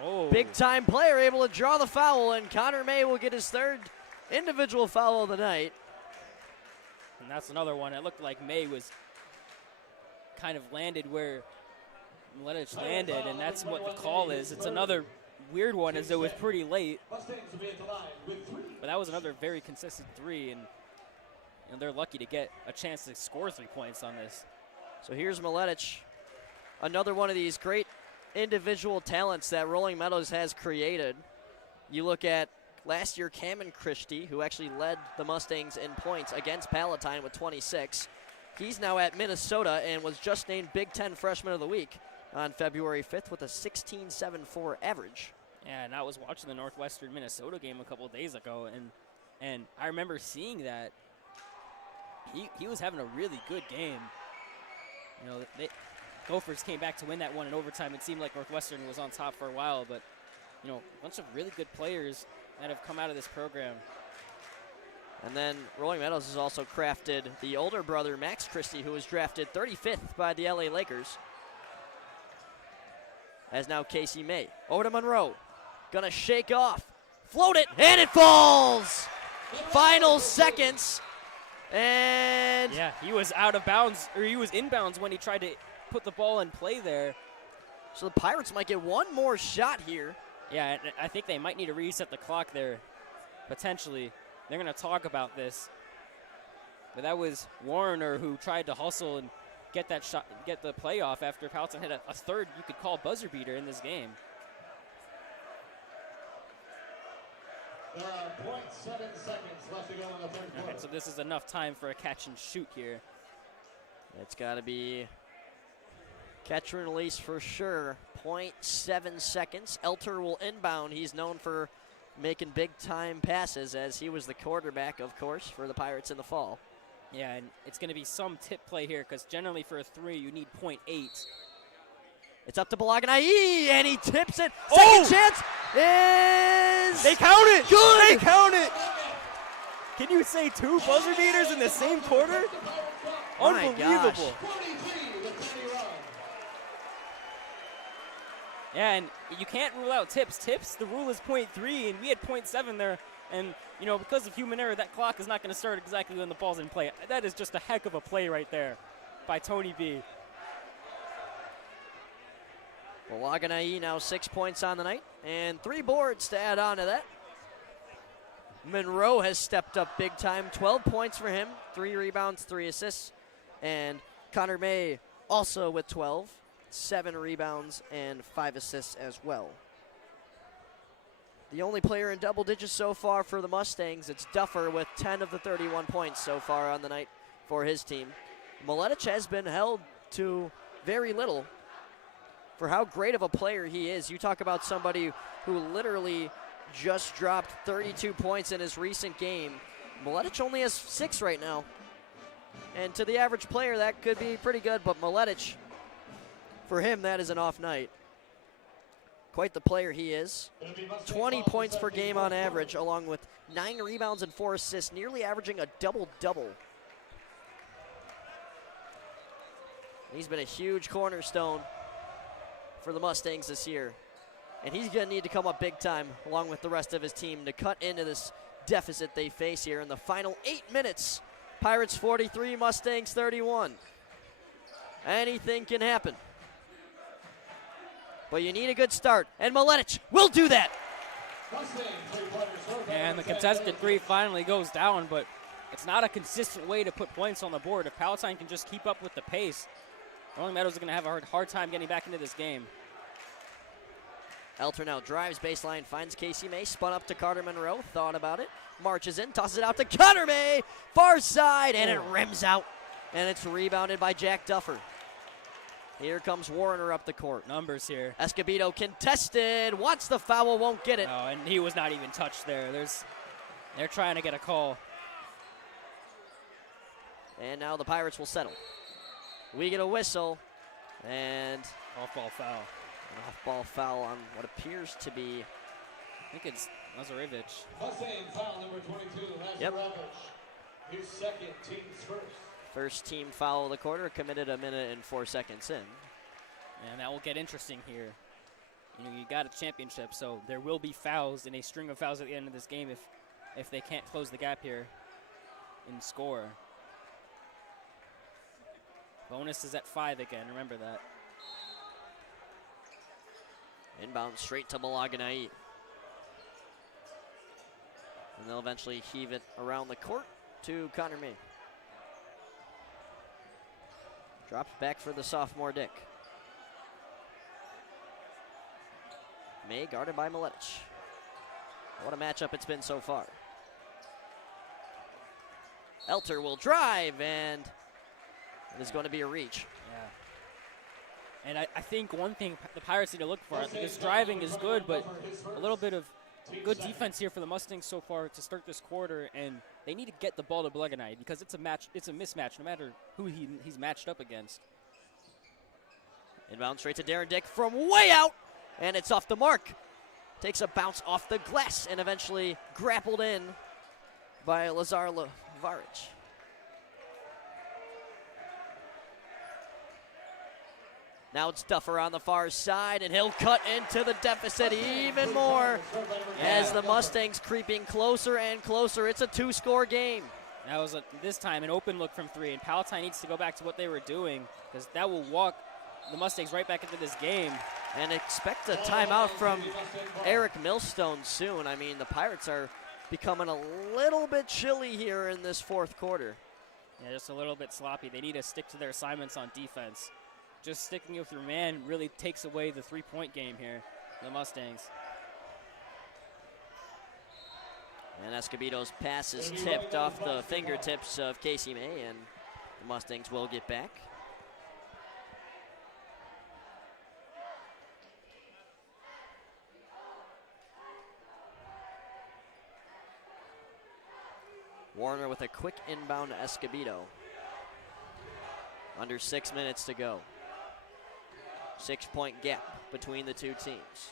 Oh. Big-time player able to draw the foul, and Connor May will get his third individual foul of the night. And that's another one. It looked like May was kind of landed where Maletic landed, and that's what the call is. It's another weird one as it was pretty late. But that was another very consistent three, and they're lucky to get a chance to score 3 points on this. So here's Maletic, another one of these great individual talents that Rolling Meadows has created. You look at last year, Cameron Christie, who actually led the Mustangs in points against Palatine with 26. He's now at Minnesota and was just named Big Ten Freshman of the Week on February 5th with a 16.74 average. Yeah, and I was watching the Northwestern Minnesota game a couple of days ago, and I remember seeing that. He was having a really good game. You know, Gophers came back to win that one in overtime. It seemed like Northwestern was on top for a while, but, you know, a bunch of really good players that have come out of this program. And then Rolling Meadows has also crafted the older brother, Max Christie, who was drafted 35th by the LA Lakers. As now Casey May. Over to Monroe. Gonna shake off. Float it, and it falls! Final seconds. And yeah, he was out of bounds, or he was inbounds when he tried to put the ball in play there. So the Pirates might get one more shot here. Yeah, I think they might need to reset the clock there, potentially. They're going to talk about this. But that was Warner who tried to hustle and get that shot, get the play off after Palatine hit a third, you could call buzzer beater in this game. There are 0.7 seconds left to go in the third quarter. Okay, so this is enough time for a catch and shoot here. It's got to be catch and release for sure. 0.7 seconds. Elter will inbound. He's known for making big-time passes, as he was the quarterback, of course, for the Pirates in the fall. Yeah, and it's going to be some tip play here, because generally for a three, you need 0.8. It's up to Balaganai, and he tips it. Second chance is... They count it! Good! They count it! Can you say 2 buzzer beaters in the same quarter? My Unbelievable. gosh. Yeah, and you can't rule out tips. Tips, the rule is 0.3, and we had 0.7 there. And, you know, because of human error, that clock is not going to start exactly when the ball's in play. That is just a heck of a play right there by Tony B. Balaganai now 6 points on the night, and 3 boards to add on to that. Monroe has stepped up big time, 12 points for him, 3 rebounds, 3 assists. And Connor May also with 12, 7 rebounds and 5 assists as well. The only player in double digits so far for the Mustangs, it's Duffer with 10 of the 31 points so far on the night for his team. Maletic has been held to very little for how great of a player he is. You talk about somebody who literally just dropped 32 points in his recent game. Maletic only has 6 right now. And to the average player, that could be pretty good, but Maletic, for him, that is an off night. Quite the player he is. 20 points per game on average, along with 9 rebounds and 4 assists, nearly averaging a double-double. He's been a huge cornerstone for the Mustangs this year. And he's going to need to come up big time, along with the rest of his team, to cut into this deficit they face here in the final 8 minutes. Pirates 43, Mustangs 31. Anything can happen. But you need a good start, and Maletic will do that. And the contested 3 finally goes down, but it's not a consistent way to put points on the board. If Palatine can just keep up with the pace, Rolling Meadows are going to have a hard time getting back into this game. Elter now drives baseline, finds Casey May, spun up to Carter Monroe, thought about it, marches in, tosses it out to Connor May, far side, and it rims out, and it's rebounded by Jack Duffer. Here comes Warner up the court. Numbers here. Escobedo contested, wants the foul, won't get it. Oh, and he was not even touched there. They're trying to get a call. And now the Pirates will settle. We get a whistle, and Off-ball foul. an off-ball foul on what appears to be. I think it's Lazarevic. Mustang foul number 22, Yep. Lazarevic. His second, team's first. First team foul of the quarter, committed 1 minute and 4 seconds in. And that will get interesting here. You know, you got a championship, so there will be fouls and a string of fouls at the end of this game if they can't close the gap here in score. Bonus is at 5 again, remember that. Inbound straight to Malaganai. And they'll eventually heave it around the court to Connor May. Drops back for the sophomore Dick. May guarded by Miletic. What a matchup it's been so far. Elter will drive, and it is going to be a reach. Yeah. And I think one thing the Pirates need to look for, because driving is good, but a little bit of good defense here for the Mustangs so far to start this quarter, and they need to get the ball to Bleganite because it's a mismatch no matter who he's matched up against. Inbound straight to Darren Dick from way out, and it's off the mark. Takes a bounce off the glass and eventually grappled in by Lazar Varic. Now it's Duffer on the far side, and he'll cut into the deficit even more as the Mustangs creeping closer and closer. It's a 2-score game. That was, this time, an open look from 3, and Palatine needs to go back to what they were doing because that will walk the Mustangs right back into this game. And expect a timeout from Eric Millstone soon. I mean, the Pirates are becoming a little bit chilly here in this fourth quarter. Yeah, just a little bit sloppy. They need to stick to their assignments on defense. Just sticking with your man really takes away the 3-point game here, the Mustangs. And Escobedo's pass is tipped off the fingertips of Casey May, and the Mustangs will get back. Warner with a quick inbound to Escobedo. Under 6 minutes to go. 6-point gap between the two teams.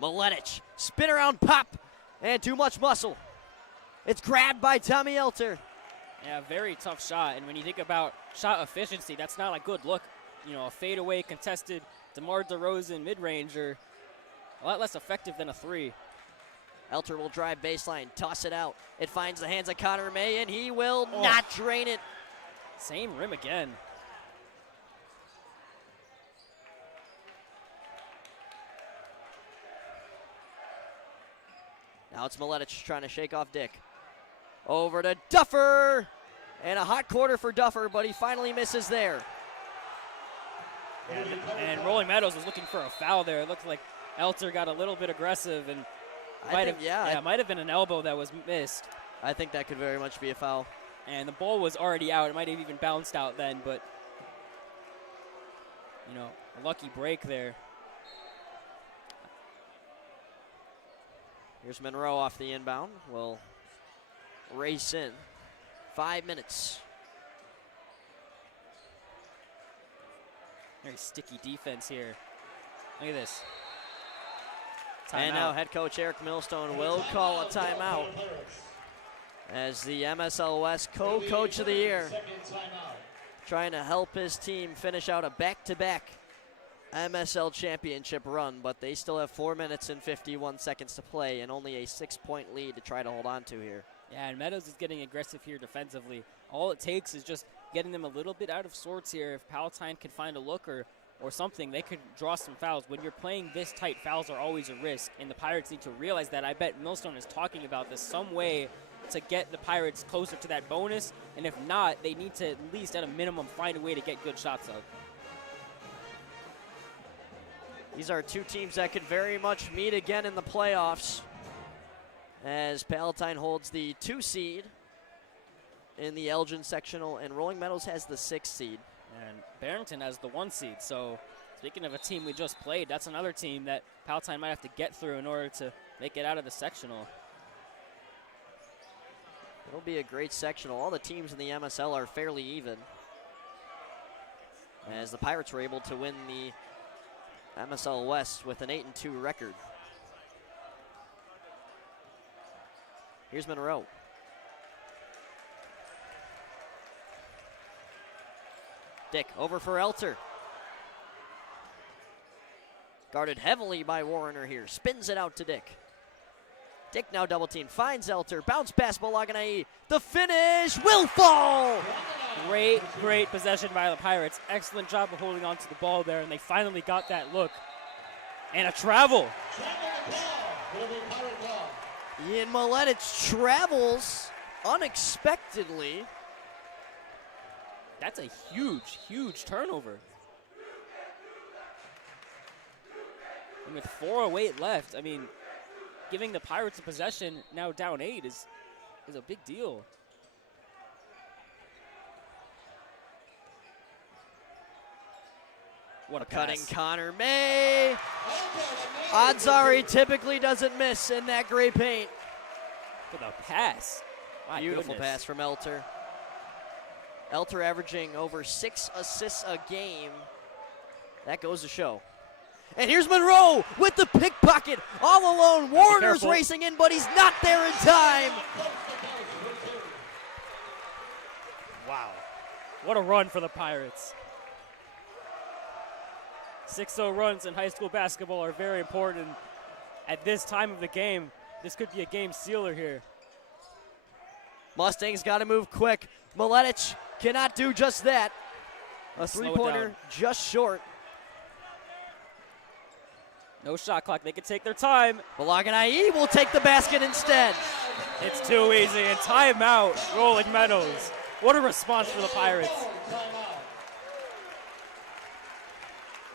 Miletic, spin around pop, and too much muscle. It's grabbed by Tommy Elter. Yeah, very tough shot. And when you think about shot efficiency, that's not a good look. You know, a fadeaway contested DeMar DeRozan mid-ranger, a lot less effective than a 3. Elter will drive baseline, toss it out. It finds the hands of Connor May, and he will not drain it. Same rim again. Now it's Miletic trying to shake off Dick. Over to Duffer. And a hot quarter for Duffer, but he finally misses there. And Rolling Meadows was looking for a foul there. It looked like Elter got a little bit aggressive and might have been an elbow that was missed. I think that could very much be a foul. And the ball was already out. It might have even bounced out then, but, you know, a lucky break there. Here's Monroe off the inbound. Will race in. 5 minutes. Very sticky defense here. Look at this. And now head coach Eric Millstone will call a timeout as the MSL West co-coach of the year, trying to help his team finish out a back-to-back MSL championship run, but they still have 4 minutes and 51 seconds to play and only a 6-point lead to try to hold on to here. Yeah, and Meadows is getting aggressive here defensively. All it takes is just getting them a little bit out of sorts here. If Palatine can find a look or something, they could draw some fouls. When you're playing this tight, fouls are always a risk, and the Pirates need to realize that. I bet Millstone is talking about this, some way to get the Pirates closer to that bonus, and if not, they need to at least at a minimum find a way to get good shots up. These are two teams that could very much meet again in the playoffs, as Palatine holds the 2 seed in the Elgin sectional, and Rolling Meadows has the 6 seed. And Barrington has the 1 seed, so speaking of a team we just played, that's another team that Palatine might have to get through in order to make it out of the sectional. It'll be a great sectional. All the teams in the MSL are fairly even, as the Pirates were able to win the MSL West with an 8-2 record. Here's Monroe. Dick over for Elter. Guarded heavily by Warrener here. Spins it out to Dick. Dick now double team. Finds Elter. Bounce pass Balaganai. The finish will fall. Great possession by the Pirates. Excellent job of holding on to the ball there, and they finally got that look. And a travel. Ian Miletich travels unexpectedly. That's a huge turnover. And with 4:08 left, I mean, giving the Pirates a possession now down 8 is a big deal. What a Cutting pass. Connor May. Odds are he typically doesn't miss in that gray paint. With a pass. My Beautiful goodness. pass from Elter. Elter averaging over 6 assists a game. That goes to show. And here's Monroe with the pickpocket all alone. Warrener's careful. racing in, but he's not there in time. Wow. What a run for the Pirates. 6-0 runs in high school basketball are very important. At this time of the game, this could be a game sealer here. Mustangs got to move quick. Miletich cannot do just that. A Slow it three-pointer down. just short. No shot clock. They can take their time. Balaganai will take the basket instead. It's too easy. And timeout, Rolling Meadows. What a response for the Pirates.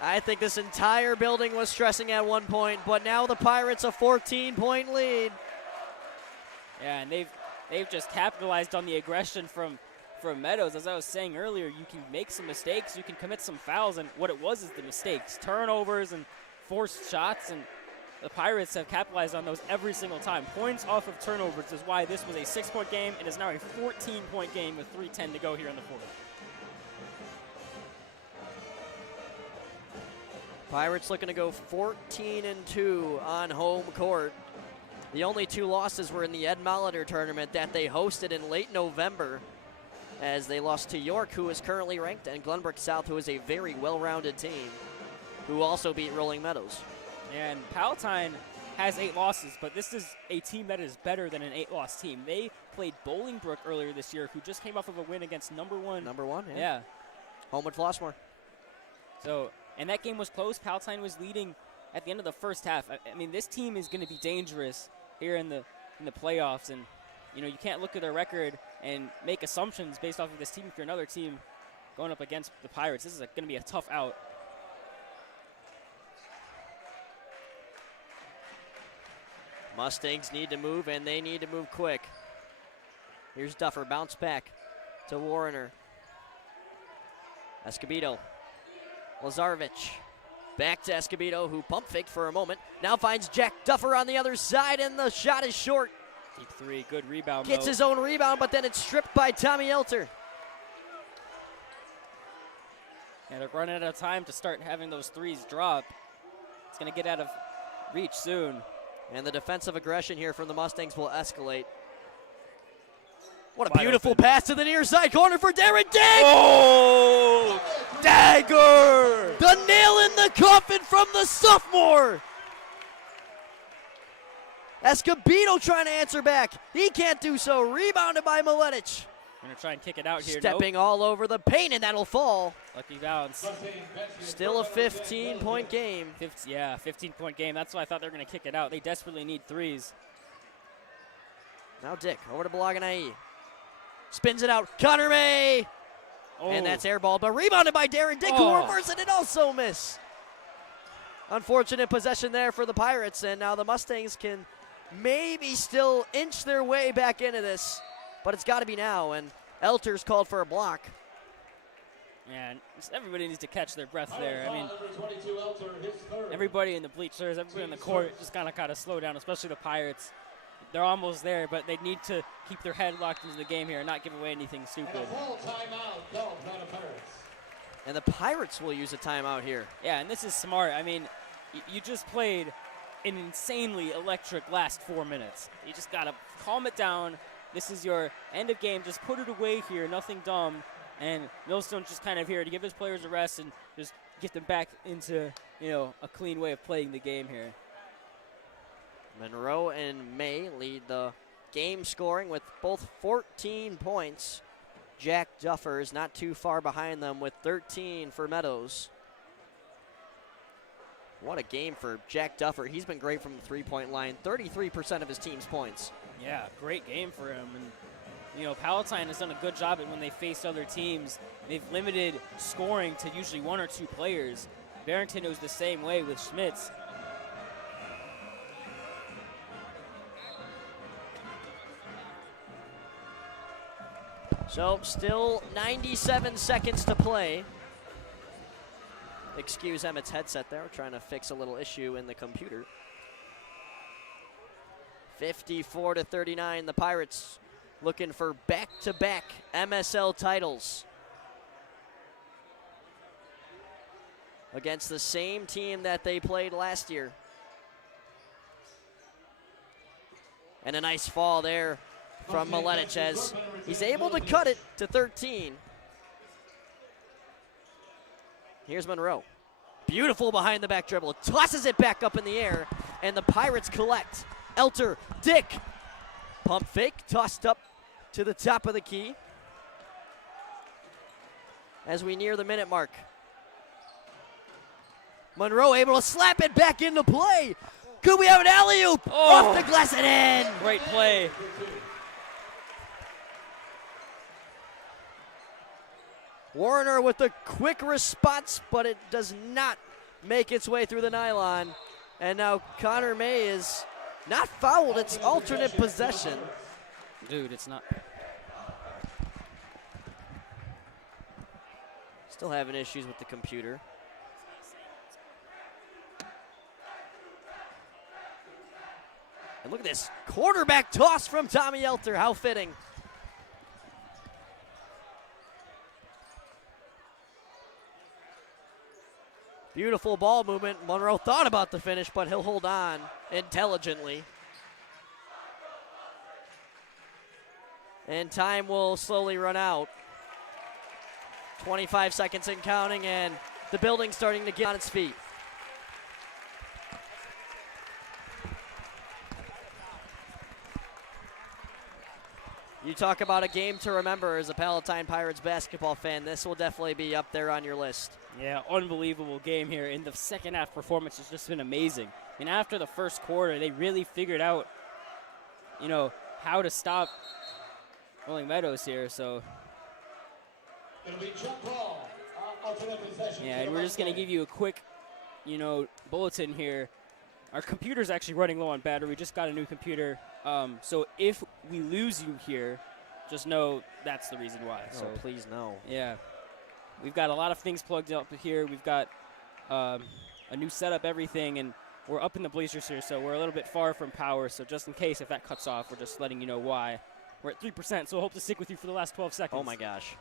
I think this entire building was stressing at one point, but now the Pirates a 14-point lead. Yeah, and they've just capitalized on the aggression from Meadows. As I was saying earlier, you can make some mistakes, you can commit some fouls, and what it was is the mistakes, turnovers and forced shots, and the Pirates have capitalized on those every single time. Points off of turnovers is why this was a 6-point game. It is now a 14-point game with 3:10 to go here in the fourth. Pirates looking to go 14-2 on home court. The only 2 losses were in the Ed Molitor tournament that they hosted in late November, as they lost to York, who is currently ranked, and Glenbrook South, who is a very well-rounded team, who also beat Rolling Meadows. And Palatine has 8 losses, but this is a team that is better than an 8-loss team. They played Bolingbrook earlier this year, who just came off of a win against number one. Number one, yeah. Yeah. Home with Flossmoor. So, and that game was close. Palatine was leading at the end of the first half. I mean, this team is going to be dangerous here in the playoffs, and you know, you can't look at their record and make assumptions based off of this team if you're another team going up against the Pirates. This is going to be a tough out. Mustangs need to move, and they need to move quick. Here's Duffer, bounce back to Warrener. Escobedo. Lazarevich. Back to Escobedo, who pump faked for a moment. Now finds Jack Duffer on the other side, and the shot is short. Deep 3, good rebound. Gets though. his own rebound, but then it's stripped by Tommy Elter. And they're running out of time to start having those threes drop. It's going to get out of reach soon. And the defensive aggression here from the Mustangs will escalate. What a Wide beautiful open. pass to the near side corner for Darren Dick! Oh! Dagger! The nail in the coffin from the sophomore! Escobedo trying to answer back. He can't do so. Rebounded by Miletich. Going to try and kick it out here. Stepping all over the paint, and that'll fall. Lucky bounce. Still a 15-point game. 15-point game. That's why I thought they were going to kick it out. They desperately need threes. Now Dick over to Balaganai. Spins it out. Connor May! Oh. And that's air ball, but rebounded by Darren Dick, who reversed it and also miss. Unfortunate possession there for the Pirates, and now the Mustangs can maybe still inch their way back into this, but it's got to be now, and Elter's called for a block. And everybody needs to catch their breath there. I mean, everybody in the bleachers, everybody in the court just kind of slow down, especially the Pirates. they're almost there, but they need to keep their head locked into the game here and not give away anything stupid. And a full timeout called by the Pirates. And the Pirates will use a timeout here. Yeah, and this is smart. I mean, you just played an insanely electric last 4 minutes. You just got to calm it down. This is your end of game. Just put it away here, nothing dumb. And Millstone's just kind of here to give his players a rest and just get them back into, a clean way of playing the game here. Monroe and May lead the game scoring with both 14 points. Jack Duffer is not too far behind them with 13 for Meadows. What a game for Jack Duffer. He's been great from the three-point line, 33% of his team's points. Yeah, great game for him. And, Palatine has done a good job at when they faced other teams. They've limited scoring to usually one or two players. Barrington was the same way with Schmitz. So still 97 seconds to play. Excuse Emmett's headset there. We're trying to fix a little issue in the computer. 54-39, the Pirates looking for back-to-back MSL titles against the same team that they played last year. And a nice fall there from Miletic as he's able to cut it to 13. Here's Monroe. Beautiful behind the back dribble. Tosses it back up in the air, and the Pirates collect. Elter, Dick. Pump fake, tossed up to the top of the key. As we near the minute mark. Monroe able to slap it back into play. Could we have an alley-oop? Oh. Off the glass and in. Great play. Warner with a quick response, but it does not make its way through the nylon. And now Connor May is not fouled, it's alternate possession. Dude, it's not. Still having issues with the computer. And look at this quarterback toss from Tommy Elter, how fitting. Beautiful ball movement. Monroe thought about the finish, but he'll hold on intelligently. And time will slowly run out. 25 seconds and counting, and the building's starting to get on its feet. You talk about a game to remember as a Palatine Pirates basketball fan, this will definitely be up there on your list. Yeah, unbelievable game here. And the second half performance has just been amazing. And after the first quarter, they really figured out, how to stop Rolling Meadows here. So, It'll be Chuck Ball, alternate possession. yeah, and we're just going to give you a quick, bulletin here. Our computer's actually running low on battery. We just got a new computer. So if we lose you here, just know that's the reason why. Oh, so please no. Yeah. We've got a lot of things plugged up here. We've got a new setup, everything, and we're up in the bleachers here, so we're a little bit far from power. So just in case if that cuts off, we're just letting you know why. We're at 3%, so I hope to stick with you for the last 12 seconds. Oh my gosh.